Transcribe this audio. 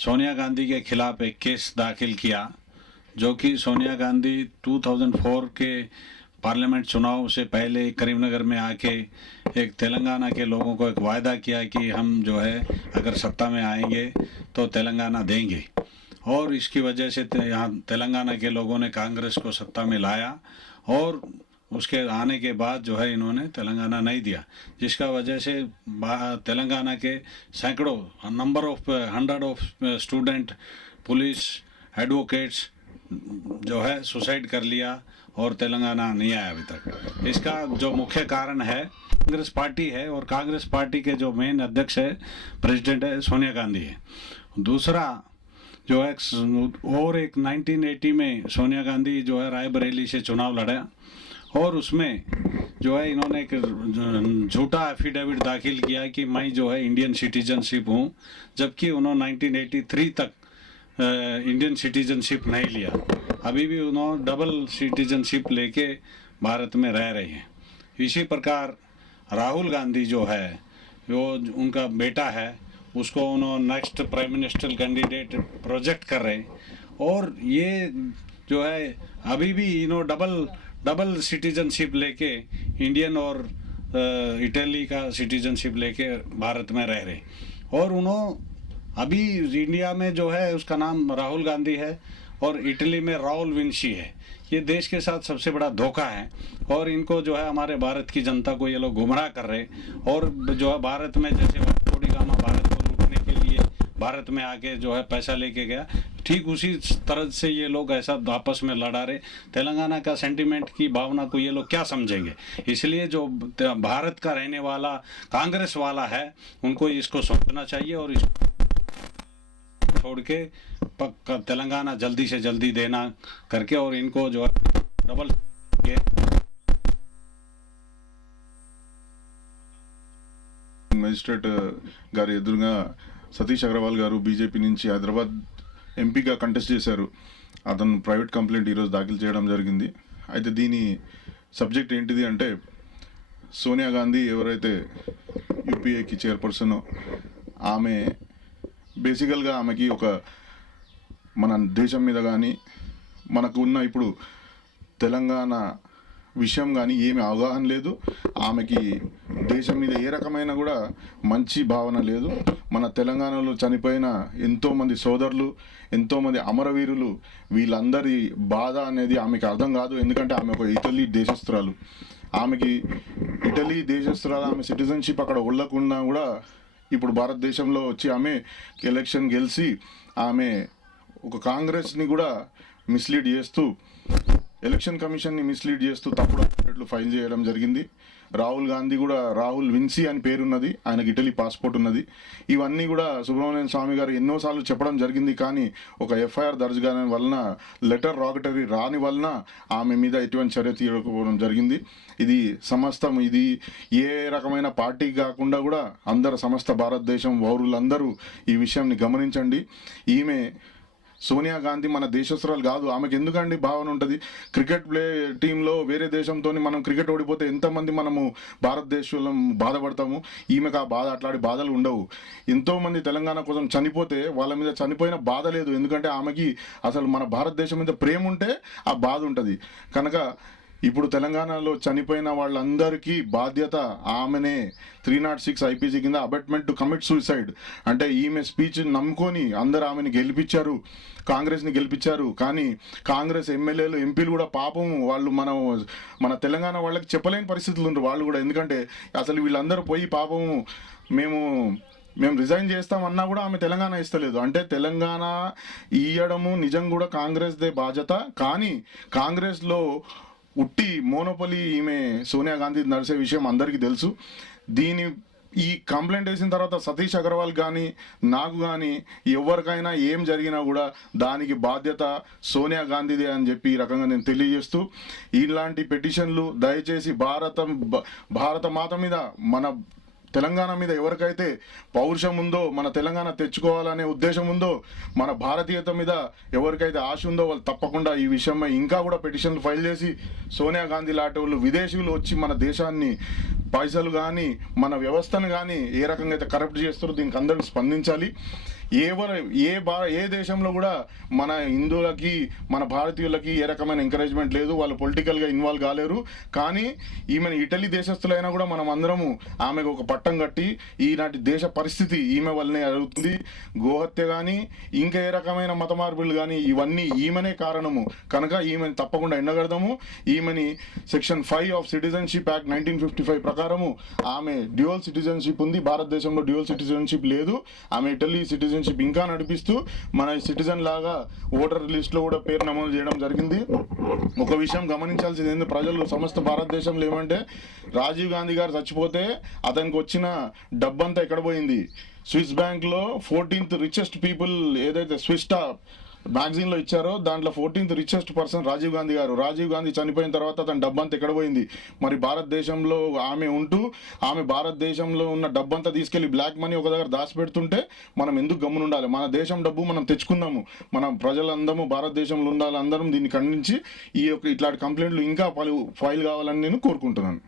सोनिया गांधी के खिलाफ एक केस दाखिल किया, जो कि सोनिया गांधी 2004 के पार्लियामेंट चुनाव से पहले करीमनगर में आके एक तेलंगाना के लोगों को एक वायदा किया कि हम जो है अगर सत्ता में आएंगे तो तेलंगाना देंगे, और इसकी वजह से यहाँ तेलंगाना के लोगों ने कांग्रेस को सत्ता में लाया, और उसके आने के बाद जो है इन्होंने तेलंगाना नहीं दिया, जिसका वजह से तेलंगाना के सैकड़ों number of 100 of student, police, advocates जो है सुसाइड कर लिया और तेलंगाना नहीं आया अभी तक। इसका जो मुख्य कारण है कांग्रेस पार्टी है, और कांग्रेस पार्टी के जो मेन अध्यक्ष है, प्रेसिडेंट है, सोनिया गांधी है। दूसरा जो है और एक 1980 में सोनिया गांधी जो है रायबरेली से चुनाव लड़ा, और उसमें जो है इन्होंने एक झूठा एफिडेविट दाखिल किया कि मैं जो है इंडियन सिटीजनशिप हूँ, जबकि उन्होंने 1983 तक इंडियन सिटीजनशिप नहीं लिया। अभी भी उन्होंने डबल सिटीजनशिप लेके भारत में रह रहे हैं। इसी प्रकार राहुल गांधी जो है, वो उनका बेटा है, उसको उन्होंने next prime minister candidate project कर रहे हैं, और ये जो है अभी भी डबल सिटीजनशिप लेके इंडियन और इटली का सिटीजनशिप लेके भारत में रह रहे, और उन्होंने अभी इंडिया में जो है उसका नाम राहुल गांधी है और इटली में राहुल विंसी है। ये देश के साथ सबसे बड़ा धोखा है, और इनको जो है हमारे भारत की जनता को ये लोग गुमराह कर रहे, और जो है भारत में जैसे वास्को डी गामा भारत को लूटने के लिए भारत में आके जो है पैसा लेके गया, ठीक उसी तरह से ये लोग ऐसा आपस में लड़ा रहे। तेलंगाना का सेंटिमेंट की भावना को ये लोग क्या समझेंगे? इसलिए जो भारत का रहने वाला कांग्रेस वाला है, उनको इसको सोचना चाहिए और इसको छोड़ के पक्का तेलंगाना जल्दी से जल्दी देना करके, और इनको जो है डबल మెజిస్ట్రేట్ గారి ఎదురుగా సతీష్ అగర్వాల్ గారు బీజేపీ నుంచి హైదరాబాద్ ఎంపీగా కంటెస్ట్ చేశారు. అతను ప్రైవేట్ కంప్లైంట్ ఈరోజు దాఖలు చేయడం జరిగింది. అయితే దీని సబ్జెక్ట్ ఏంటిది అంటే, సోనియా గాంధీ ఎవరైతే యూపీఏకి చైర్పర్సన్, ఆమె బేసికల్గా ఆమెకి ఒక మన దేశం మీద కానీ మనకు ఉన్న ఇప్పుడు తెలంగాణ విషయం కానీ ఏమి అవగాహన లేదు. ఆమెకి దేశం మీద ఏ రకమైన కూడా మంచి భావన లేదు. మన తెలంగాణలో చనిపోయిన ఎంతోమంది సోదరులు, ఎంతోమంది అమరవీరులు, వీళ్ళందరి బాధ అనేది ఆమెకి అర్థం కాదు. ఎందుకంటే ఆమె ఒక ఇటలీ దేశస్తురాలు. ఆమెకి ఇటలీ దేశస్తురాలు, ఆమె సిటిజన్షిప్ అక్కడ ఉండకుండా కూడా ఇప్పుడు భారతదేశంలో వచ్చి ఆమె ఎలక్షన్ గెలిచి ఆమె ఒక కాంగ్రెస్ని కూడా మిస్లీడ్ చేస్తూ, ఎలక్షన్ కమిషన్ని మిస్లీడ్ చేస్తూ తప్పుడు డాక్యుమెంట్లు ఫైల్ చేయడం జరిగింది. రాహుల్ గాంధీ కూడా రాహుల్ విన్సీ అని పేరున్నది, ఆయనకి ఇటలీ పాస్పోర్ట్ ఉన్నది. ఇవన్నీ కూడా సుబ్రహ్మణ్యం స్వామి గారు ఎన్నోసార్లు చెప్పడం జరిగింది, కానీ ఒక ఎఫ్ఐఆర్ దర్జ్ కాని వలన, లెటర్ రాగటరీ రాని వలన ఆమె మీద ఎటువంటి చర్య తీసుకోవడం జరిగింది. ఇది సమస్తం, ఇది ఏ రకమైన పార్టీ కాకుండా కూడా అందరు సమస్త భారతదేశం పౌరులందరూ ఈ విషయాన్ని గమనించండి. ఈమె సోనియా గాంధీ మన దేశస్తురాలు కాదు. ఆమెకు ఎందుకండి భావన ఉంటుంది? క్రికెట్ టీంలో వేరే దేశంతో మనం క్రికెట్ ఓడిపోతే ఎంతమంది మనము భారతదేశంలో బాధపడతాము. ఈమెకు ఆ బాధ, అట్లాంటి బాధలు ఉండవు. ఎంతోమంది తెలంగాణ కోసం చనిపోతే వాళ్ళ మీద చనిపోయిన బాధ లేదు. ఎందుకంటే ఆమెకి అసలు మన భారతదేశం మీద ప్రేమ ఉంటే ఆ బాధ ఉంటుంది. కనుక ఇప్పుడు తెలంగాణలో చనిపోయిన వాళ్ళందరికీ బాధ్యత ఆమెనే. 306 ఐపీసీ కింద అబెట్మెంట్ టు కమిట్ సూసైడ్ అంటే ఈమె స్పీచ్ నమ్ముకొని అందరు ఆమెను గెలిపించారు, కాంగ్రెస్ని గెలిపించారు. కానీ కాంగ్రెస్ ఎమ్మెల్యేలు, ఎంపీలు కూడా పాపం వాళ్ళు మన తెలంగాణ వాళ్ళకి చెప్పలేని పరిస్థితులు ఉన్నారు వాళ్ళు కూడా. ఎందుకంటే అసలు వీళ్ళందరూ పోయి పాపం మేము రిజైన్ చేస్తామన్నా కూడా ఆమె తెలంగాణ ఇస్తలేదు. అంటే తెలంగాణ ఇయ్యడము నిజం కూడా కాంగ్రెస్దే బాధ్యత. కానీ కాంగ్రెస్లో ఉట్టి మోనోపలి ఈమె సోనియా గాంధీ నడిచే విషయం అందరికీ తెలుసు. ఈ కంప్లైంట్ వేసిన తర్వాత సతీష్ అగర్వాల్ కానీ నాకు కానీ ఎవరికైనా ఏం జరిగినా కూడా దానికి బాధ్యత సోనియా గాంధీదే అని చెప్పి ఈ రకంగా నేను తెలియజేస్తూ, ఇలాంటి పిటిషన్లు దయచేసి భారత మాత మీద, మన తెలంగాణ మీద ఎవరికైతే పౌరుషం ఉందో, మన తెలంగాణ తెచ్చుకోవాలనే ఉద్దేశం ఉందో, మన భారతీయత మీద ఎవరికైతే ఆశ ఉందో వాళ్ళు తప్పకుండా ఈ విషయమై ఇంకా కూడా పిటిషన్లు ఫైల్ చేసి సోనియా గాంధీ లాంటి వాళ్ళు విదేశీయులు వచ్చి మన దేశాన్ని పైసలు కానీ మన వ్యవస్థను కానీ ఏ రకంగా అయితే కరప్ట్ చేస్తారో దీనికి అందరూ స్పందించాలి. ఏ దేశంలో కూడా మన హిందువులకి మన భారతీయులకి ఏ రకమైన ఎంకరేజ్మెంట్ లేదు, వాళ్ళు పొలిటికల్గా ఇన్వాల్వ్ కాలేరు. కానీ ఈమెను ఇటలీ దేశస్తులైనా కూడా మనం అందరము ఆమెకు ఒక పట్టం కట్టి ఈనాటి దేశ పరిస్థితి ఈమె వల్లనే జరుగుతుంది. గోహత్య కానీ ఇంకా ఏ రకమైన మత మార్పులు కానీ ఇవన్నీ ఈమెనే కారణము కనుక ఈమెను తప్పకుండా ఎండగడదాము. ఈమెని సెక్షన్ 5 ఆఫ్ సిటిజన్షిప్ యాక్ట్ 1955 ప్రకారము ఆమె డ్యూయల్ సిటిజన్షిప్ ఉంది. భారతదేశంలో డ్యూయల్ సిటిజన్షిప్ లేదు. ఆమె ఇటలీ సిటిజన్షిప్ ఇంకా నడిపిస్తూ మన సిటిజన్ లాగా ఓటర్ లిస్ట్లో కూడా పేరు నమోదు చేయడం జరిగింది. ఒక విషయం గమనించాల్సింది ఏంటంటే ప్రజలు సమస్త భారతదేశంలో ఏమంటే రాజీవ్ గాంధీ గారు చచ్చిపోతే అతనికి వచ్చిన డబ్బంతా ఎక్కడ పోయింది? స్విస్ బ్యాంక్లో 14th రిచెస్ట్ పీపుల్ ఏదైతే స్విస్ మ్యాగజైన్లో ఇచ్చారో దాంట్లో 14th richest person Rajiv Gandhi గారు. రాజీవ్ గాంధీ చనిపోయిన తర్వాత అతని డబ్బంతా ఎక్కడ పోయింది? మరి భారతదేశంలో ఆమె ఉంటూ ఆమె భారతదేశంలో ఉన్న డబ్బంతా తీసుకెళ్లి బ్లాక్ మనీ ఒక దగ్గర దాచిపెడుతుంటే మనం ఎందుకు గమ్మునుండాలి? మన దేశం డబ్బు మనం తెచ్చుకుందాము, మన ప్రజలందరూ భారతదేశంలో ఉండాలి. అందరం దీన్ని ఖండించి ఈ యొక్క ఇట్లాంటి కంప్లైంట్లు ఇంకా ఫైల్ కావాలని నేను కోరుకుంటున్నాను.